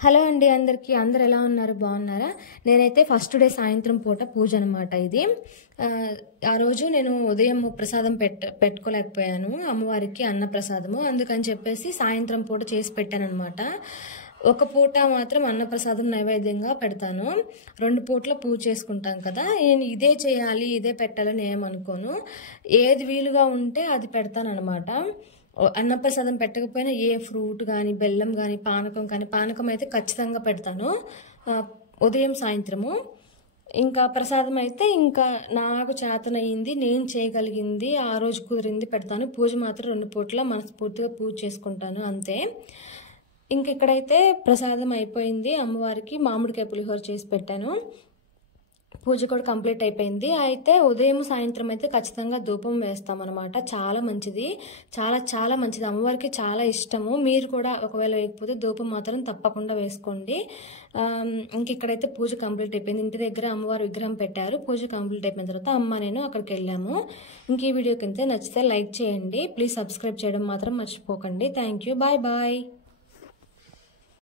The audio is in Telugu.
హలో అండి అందరికీ అందరు ఎలా ఉన్నారు బాగున్నారా నేనైతే ఫస్ట్ డే సాయంత్రం పూట పూజ అన్నమాట ఇది ఆ రోజు నేను ఉదయం ప్రసాదం పెట్టుకోలేకపోయాను అమ్మవారికి అన్న ప్రసాదము అందుకని చెప్పేసి సాయంత్రం పూట చేసి పెట్టాను అన్నమాట ఒక పూట మాత్రం అన్న ప్రసాదం నైవేద్యంగా పెడతాను రెండు పూట్ల పూజ చేసుకుంటాం కదా నేను ఇదే చేయాలి ఇదే పెట్టాలని ఏమనుకోను ఏది వీలుగా ఉంటే అది పెడతాను అన్నమాట అన్నప్రసాదం పెట్టకపోయినా ఏ ఫ్రూట్ కానీ బెల్లం కానీ పానకం అయితే ఖచ్చితంగా పెడతాను ఉదయం సాయంత్రము ఇంకా ప్రసాదం అయితే ఇంకా నాకు చేతనయ్యింది నేను చేయగలిగింది ఆ రోజు కుదిరింది పెడతాను పూజ మాత్రం రెండు పూట్ల మనస్ఫూర్తిగా పూజ చేసుకుంటాను అంతే ఇంక ఇక్కడైతే ప్రసాదం అయిపోయింది అమ్మవారికి మామిడికాయ పులిహోర చేసి పెట్టాను పూజ కూడా కంప్లీట్ అయిపోయింది అయితే ఉదయం సాయంత్రం అయితే ఖచ్చితంగా ధూపం వేస్తామన్నమాట చాలా మంచిది చాలా మంచిది అమ్మవారికి చాలా ఇష్టము మీరు కూడా ఒకవేళ వేయకపోతే ధూపం మాత్రం తప్పకుండా వేసుకోండి ఇంక ఇక్కడైతే పూజ కంప్లీట్ అయిపోయింది ఇంటి దగ్గర అమ్మవారి విగ్రహం పెట్టారు పూజ కంప్లీట్ అయిపోయిన తర్వాత అమ్మ నేను అక్కడికి వెళ్ళాము ఇంక ఈ వీడియో కింద నచ్చితే లైక్ చేయండి ప్లీజ్ సబ్స్క్రైబ్ చేయడం మాత్రం మర్చిపోకండి థ్యాంక్ యూ బాయ్